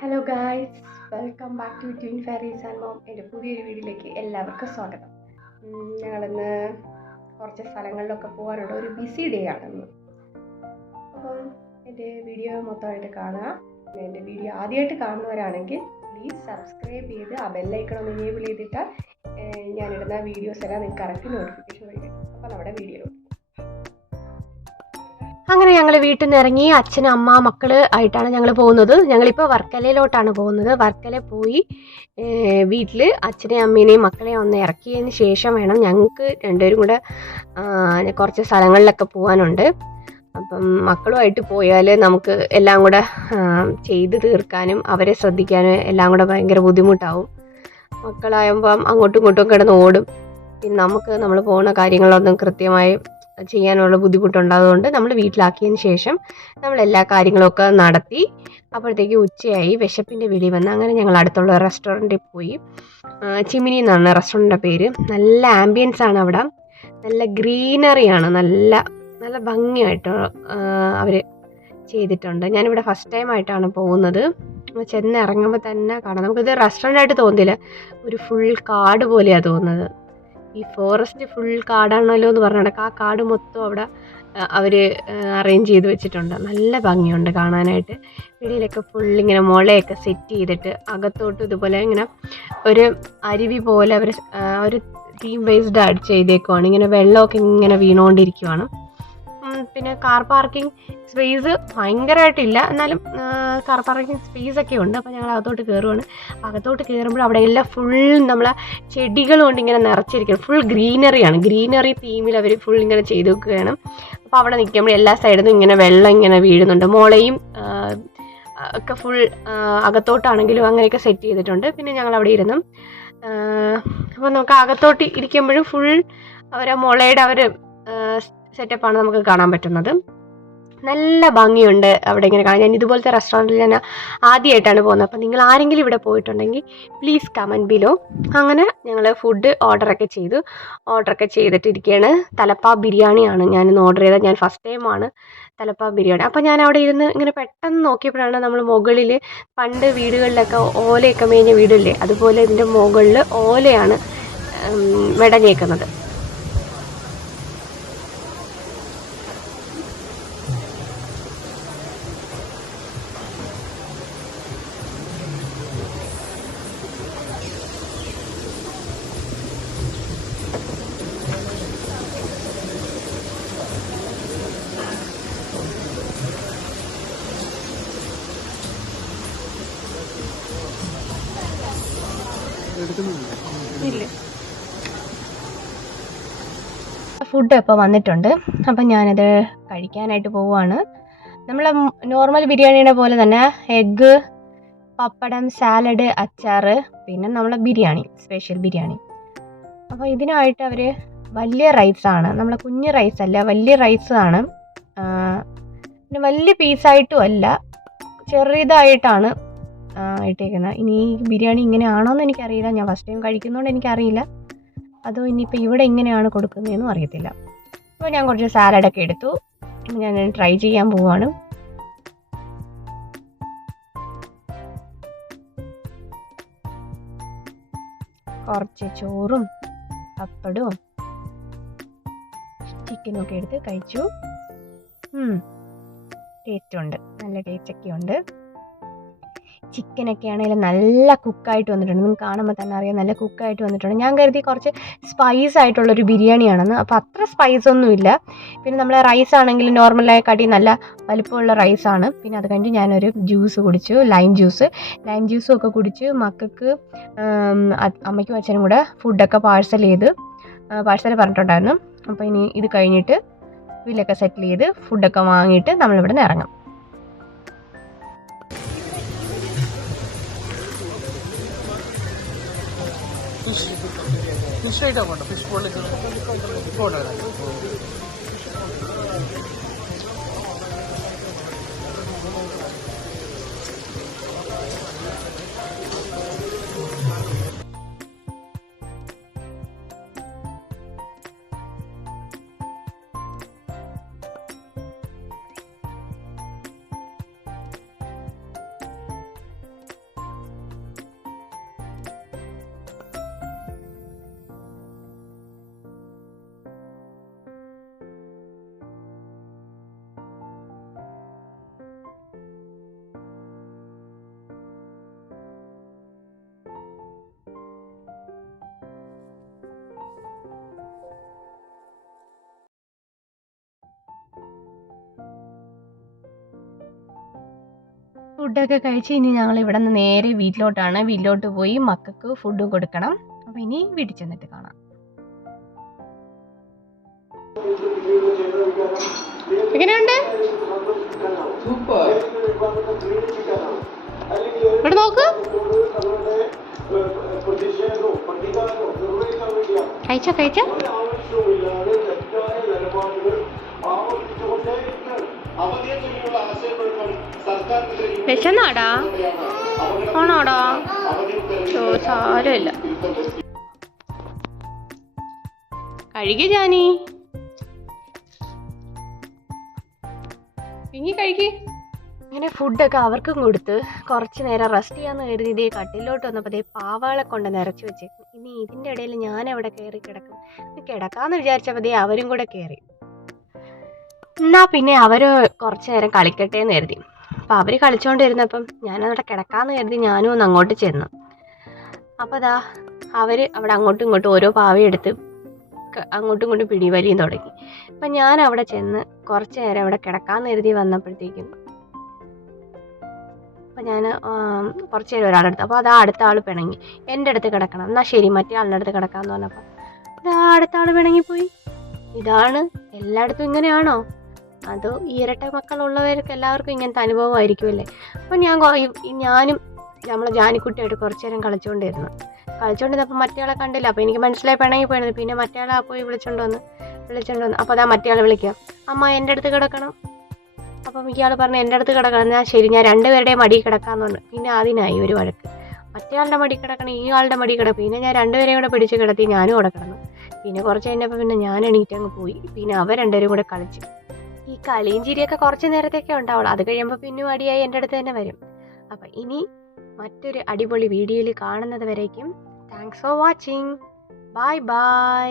Hello guys, welcome back to twin fairies and mom. എൻ്റെ പുതിയൊരു വീഡിയോയിലേക്ക് എല്ലാവർക്കും സ്വാഗതം. ഞങ്ങളിന്ന് കുറച്ച് സ്ഥലങ്ങളിലൊക്കെ പോകാനുള്ള ഒരു ബിസി ഡേ ആണെന്ന്. അപ്പം എൻ്റെ വീഡിയോ മൊത്തമായിട്ട് കാണുക. എൻ്റെ വീഡിയോ ആദ്യമായിട്ട് കാണുന്നവരാണെങ്കിൽ പ്ലീസ് സബ്സ്ക്രൈബ് ചെയ്ത് ആ ബെല്ലൈക്കൺ ഒന്ന് എനേബിൾ ചെയ്തിട്ടാൽ ഞാനിടുന്ന വീഡിയോസ് എല്ലാം നിങ്ങൾക്ക് കറക്റ്റ് നോട്ടിഫിക്കേഷൻ വരും. അപ്പോൾ നമ്മുടെ വീഡിയോ അങ്ങനെ ഞങ്ങൾ വീട്ടിൽ നിന്ന് ഇറങ്ങി അച്ഛനും അമ്മ മക്കൾ ആയിട്ടാണ് ഞങ്ങൾ പോകുന്നത്. ഞങ്ങളിപ്പോൾ വർക്കലയിലോട്ടാണ് പോകുന്നത്. വർക്കല പോയി വീട്ടിൽ അച്ഛനെയും അമ്മേനെയും മക്കളെയും ഒന്ന് ഇറക്കിയതിന് ശേഷം വേണം ഞങ്ങൾക്ക് രണ്ടുപേരും കൂടെ കുറച്ച് സ്ഥലങ്ങളിലൊക്കെ പോകാനുണ്ട്. അപ്പം മക്കളുമായിട്ട് പോയാൽ നമുക്ക് എല്ലാം കൂടെ ചെയ്ത് തീർക്കാനും അവരെ ശ്രദ്ധിക്കാനും എല്ലാം കൂടെ ഭയങ്കര ബുദ്ധിമുട്ടാവും. മക്കളാകുമ്പം അങ്ങോട്ടും ഇങ്ങോട്ടും കിടന്ന് ഓടും. പിന്നെ നമ്മൾ പോകുന്ന കാര്യങ്ങളൊന്നും കൃത്യമായി ചെയ്യാനുള്ള ബുദ്ധിമുട്ടുണ്ടായതുകൊണ്ട് നമ്മൾ വീട്ടിലാക്കിയതിന് ശേഷം നമ്മൾ എല്ലാ കാര്യങ്ങളൊക്കെ നടത്തി അപ്പോഴത്തേക്ക് ഉച്ചയായി. വിശപ്പിൻ്റെ വിളി വന്ന് അങ്ങനെ ഞങ്ങൾ അടുത്തുള്ള റെസ്റ്റോറൻറ്റിൽ പോയി. ചിമിനി എന്നാണ് റെസ്റ്റോറൻറ്റിൻ്റെ പേര്. നല്ല ആംബിയൻസ് ആണ് അവിടെ, നല്ല ഗ്രീനറിയാണ്, നല്ല നല്ല ഭംഗിയായിട്ട് അവർ ചെയ്തിട്ടുണ്ട്. ഞാനിവിടെ ഫസ്റ്റ് ടൈം ആയിട്ടാണ് പോകുന്നത്. ചെന്ന് ഇറങ്ങുമ്പോൾ തന്നെ കാണാം, നമുക്കിത് റെസ്റ്റോറൻ്റായിട്ട് തോന്നില്ല, ഒരു ഫുൾ കാട് പോലെയാണ് തോന്നുന്നത്. ഈ ഫോറസ്റ്റ് ഫുൾ കാടാണല്ലോ എന്ന് പറഞ്ഞിട്ട് ആ കാട് മൊത്തം അവിടെ അവർ അറേഞ്ച് ചെയ്ത് വെച്ചിട്ടുണ്ട്. നല്ല ഭംഗിയുണ്ട് കാണാനായിട്ട്. വെളിയിലൊക്കെ ഫുള്ളിങ്ങനെ മുളയൊക്കെ സെറ്റ് ചെയ്തിട്ട് അകത്തോട്ട് ഇതുപോലെ ഇങ്ങനെ ഒരു അരുവി പോലെ അവർ ഒരു തീം ബേസ്ഡ് ആയിട്ട് ചെയ്തേക്കുവാണ്. ഇങ്ങനെ വെള്ളമൊക്കെ ഇങ്ങനെ വീണുകൊണ്ടിരിക്കുവാണ്. പിന്നെ കാർ പാർക്കിംഗ് സ്പേസ് ഭയങ്കരമായിട്ടില്ല, എന്നാലും കാർ പാർക്കിംഗ് സ്പേസൊക്കെ ഉണ്ട്. അപ്പോൾ ഞങ്ങൾ അകത്തോട്ട് കയറുവാണ്. അകത്തോട്ട് കയറുമ്പോൾ അവിടെ എല്ലാം ഫുൾ നമ്മളെ ചെടികൾ കൊണ്ട് ഇങ്ങനെ നിറച്ചിരിക്കണം. ഫുൾ ഗ്രീനറിയാണ്, ഗ്രീനറി തീമിൽ അവർ ഫുൾ ഇങ്ങനെ ചെയ്ത് വെക്കുകയാണ്. അപ്പോൾ അവിടെ നിൽക്കുമ്പോൾ എല്ലാ സൈഡിൽ നിന്നും ഇങ്ങനെ വെള്ളം ഇങ്ങനെ വീഴുന്നുണ്ട്. മുളയും ഒക്കെ ഫുൾ അകത്തോട്ടാണെങ്കിലും അങ്ങനെയൊക്കെ സെറ്റ് ചെയ്തിട്ടുണ്ട്. പിന്നെ ഞങ്ങൾ അവിടെ ഇരുന്നു. അപ്പോൾ നമുക്ക് അകത്തോട്ട് ഇരിക്കുമ്പോഴും ഫുൾ അവർ മുളയുടെ സെറ്റപ്പാണ് നമുക്ക് കാണാൻ പറ്റുന്നത്. നല്ല ഭംഗിയുണ്ട് അവിടെ ഇങ്ങനെ കാണാൻ. ഞാൻ ഇതുപോലത്തെ റെസ്റ്റോറൻറ്റിൽ ഞാൻ ആദ്യമായിട്ടാണ് പോകുന്നത്. അപ്പോൾ നിങ്ങൾ ആരെങ്കിലും ഇവിടെ പോയിട്ടുണ്ടെങ്കിൽ പ്ലീസ് കമൻറ്റ് ബിലോ. അങ്ങനെ ഞങ്ങൾ ഫുഡ് ഓർഡറൊക്കെ ചെയ്തിട്ടിരിക്കുകയാണ്. തലപ്പ ബിരിയാണിയാണ് ഞാനിന്ന് ഓർഡർ ചെയ്തത്. ഞാൻ ഫസ്റ്റ് ടൈമാണ് തലപ്പ ബിരിയാണി. അപ്പോൾ ഞാൻ അവിടെ ഇരുന്ന് ഇങ്ങനെ പെട്ടെന്ന് നോക്കിയപ്പോഴാണ് നമ്മൾ മുകളിൽ പണ്ട് വീടുകളിലൊക്കെ ഓലയൊക്കെ മേഞ്ഞ വീടില്ലേ, അതുപോലെ ഇതിൻ്റെ മുകളിൽ ഓലയാണ് മെടഞ്ഞേക്കുന്നത്. ഫുഡ് ഇപ്പോൾ വന്നിട്ടുണ്ട്. അപ്പം ഞാനത് കഴിക്കാനായിട്ട് പോവുകയാണ്. നമ്മൾ നോർമൽ ബിരിയാണിയുടെ പോലെ തന്നെ എഗ്ഗ്, പപ്പടം, സാലഡ്, അച്ചാർ, പിന്നെ നമ്മളെ ബിരിയാണി, സ്പെഷ്യൽ ബിരിയാണി. അപ്പോൾ ഇതിനായിട്ട് അവർ വലിയ റൈസാണ്, നമ്മളെ കുഞ്ഞ് റൈസല്ല, വലിയ റൈസാണ്. പിന്നെ വലിയ പീസായിട്ടും അല്ല, ചെറിയതായിട്ടാണ് ഇട്ടേക്കുന്നത്. ഇനി ഈ ബിരിയാണി ഇങ്ങനെയാണോയെന്ന് എനിക്കറിയില്ല. ഞാൻ ഫസ്റ്റ് ടൈം കഴിക്കുന്നതുകൊണ്ട് എനിക്കറിയില്ല. അതോ ഇനിയിപ്പോൾ ഇവിടെ ഇങ്ങനെയാണ് കൊടുക്കുന്നതെന്നും അറിയത്തില്ല. അപ്പോൾ ഞാൻ കുറച്ച് സാലഡൊക്കെ എടുത്തു. ഞാൻ ട്രൈ ചെയ്യാൻ പോവാണ്. കുറച്ച് ചോറും പപ്പടവും ചിക്കനും ഒക്കെ എടുത്ത് കഴിച്ചു. ടേസ്റ്റുണ്ട്, നല്ല ടേസ്റ്റൊക്കെ ഉണ്ട്. ചിക്കനൊക്കെ ആണെങ്കിലും നല്ല കുക്കായിട്ട് വന്നിട്ടുണ്ട്. നിങ്ങൾക്ക് കാണുമ്പോൾ തന്നെ അറിയാം, നല്ല കുക്കായിട്ട് വന്നിട്ടുണ്ട്. ഞാൻ കരുതി കുറച്ച് സ്പൈസ് ആയിട്ടുള്ളൊരു ബിരിയാണിയാണെന്ന്. അപ്പോൾ അത്ര സ്പൈസൊന്നുമില്ല. പിന്നെ നമ്മളെ റൈസ് ആണെങ്കിലും നോർമലായ കാട്ടി നല്ല വലിപ്പമുള്ള റൈസാണ്. പിന്നെ അത് കഴിഞ്ഞ് ഞാനൊരു ജ്യൂസ് കുടിച്ചു, ലൈം ജ്യൂസും ഒക്കെ കുടിച്ച് മക്കൾക്ക് അമ്മയ്ക്കും അച്ഛനും കൂടെ ഫുഡൊക്കെ പാഴ്സൽ പറഞ്ഞിട്ടുണ്ടായിരുന്നു. അപ്പോൾ ഇനി ഇത് കഴിഞ്ഞിട്ട് ബില്ലൊക്കെ സെറ്റിൽ ചെയ്ത് ഫുഡൊക്കെ വാങ്ങിയിട്ട് നമ്മളിവിടെ നിന്ന് ഇറങ്ങാം. ഫിഷ് ഐറ്റം ഉണ്ട്, ഫിഷ് പൊള്ളിച്ച് ഫുഡൊക്കെ കഴിച്ച് ഇനി ഞങ്ങൾ ഇവിടെ നിന്ന് നേരെ വീട്ടിലോട്ടാണ്. വീട്ടിലോട്ട് പോയി മക്കൾക്ക് ഫുഡും കൊടുക്കണം. അപ്പോൾ ഇനി വീട്ടിൽ ചെന്നിട്ട് കാണാം. എങ്ങനെയുണ്ട്? ഇവിടെ നോക്ക്. കഴിച്ചോ കഴിച്ചോ. വിശന്നാടാ? ആണോടാ? സാരമില്ല, കഴിക്ക് ജാനി, ഇനി കഴിക്ക്. ഇങ്ങനെ ഫുഡൊക്കെ അവർക്കും കൊടുത്ത് കുറച്ച് നേരം റെസ്റ്റ് ചെയ്യാന്ന് കരുതി ഇതേ കട്ടിലോട്ട് വന്നപ്പോൾ അതേ പാവകളെ കൊണ്ട് നിറച്ച് വെച്ചേക്കും. ഇനി ഇതിൻ്റെ ഇടയിൽ ഞാൻ എവിടെ കയറി കിടക്കും? കിടക്കാമെന്ന് വിചാരിച്ചപ്പോൾ അതേ അവരും കൂടെ കയറി. എന്നാൽ പിന്നെ അവർ കുറച്ച് നേരം കളിക്കട്ടെ എന്ന് കരുതി. അപ്പം അവർ കളിച്ചുകൊണ്ടിരുന്നപ്പം ഞാനവിടെ കിടക്കാമെന്ന് കരുതി ഞാനും ഒന്ന് അങ്ങോട്ട് ചെന്നു. അപ്പോൾ അതാ അവർ അവിടെ അങ്ങോട്ടും ഇങ്ങോട്ടും ഓരോ പാവയെടുത്ത് അങ്ങോട്ടും ഇങ്ങോട്ടും പിടിവലിയും തുടങ്ങി. അപ്പം ഞാൻ അവിടെ ചെന്ന് കുറച്ച് നേരം അവിടെ കിടക്കാമെന്ന് കരുതി വന്നപ്പോഴത്തേക്കും അപ്പം ഞാൻ കുറച്ച് നേരം ഒരാളെടുത്ത്. അപ്പോൾ അതാ അടുത്ത ആൾ പിണങ്ങി, എൻ്റെ അടുത്ത് കിടക്കണം. എന്നാൽ ശരി മറ്റേ ആളുടെ അടുത്ത് കിടക്കാമെന്ന് പറഞ്ഞപ്പോൾ അതാ അടുത്ത ആൾ പിണങ്ങിപ്പോയി. ഇതാണ് എല്ലായിടത്തും ഇങ്ങനെയാണോ? അതോ ഈ ഇരട്ട മക്കളുള്ളവർക്ക് എല്ലാവർക്കും ഇങ്ങനത്തെ അനുഭവമായിരിക്കുമല്ലേ? അപ്പം ഞാനും നമ്മളെ ജാനിക്കുട്ടിയായിട്ട് കുറച്ച് നേരം കളിച്ചുകൊണ്ടിരുന്നപ്പോൾ മറ്റേ ആളെ കണ്ടില്ല. അപ്പോൾ എനിക്ക് മനസ്സിലായി പിണങ്ങി പോയിരുന്നു. പിന്നെ മറ്റേ ആളെ പോയി വിളിച്ചോണ്ട് വന്ന്. അപ്പോൾ അതാ മറ്റേ ആളെ വിളിക്കുക, അമ്മ എൻ്റെ അടുത്ത് കിടക്കണം. അപ്പം ഇയാൾ പറഞ്ഞു എൻ്റെ അടുത്ത് കിടക്കണം. എന്നാൽ ശരി ഞാൻ രണ്ടുപേരുടെയും മടി കിടക്കാമെന്ന് പറഞ്ഞു. പിന്നെ അതിനായി ഒരു വഴക്ക്. മറ്റേ ആളുടെ മടി കിടക്കണം, ഈ ആളുടെ മടി കിടക്കും. പിന്നെ ഞാൻ രണ്ടുപേരെയും കൂടെ പിടിച്ച് കിടത്തി ഞാനും അവിടെ കിടന്നു. പിന്നെ കുറച്ച് കഴിഞ്ഞപ്പോൾ പിന്നെ ഞാൻ എണീറ്റ് അങ്ങ് പോയി. പിന്നെ അവർ രണ്ടുപേരും കൂടെ കളിച്ച്. ഈ കളിയും ചിരിയൊക്കെ കുറച്ച് നേരത്തേക്കേ ഉണ്ടാവുള്ളൂ. അത് കഴിയുമ്പോൾ പിന്നെ മടിയായി എൻ്റെ അടുത്ത് തന്നെ വരും. അപ്പം ഇനി മറ്റൊരു അടിപൊളി വീഡിയോയിൽ കാണുന്നത് വരേക്കും thanks for watching. Bye bye.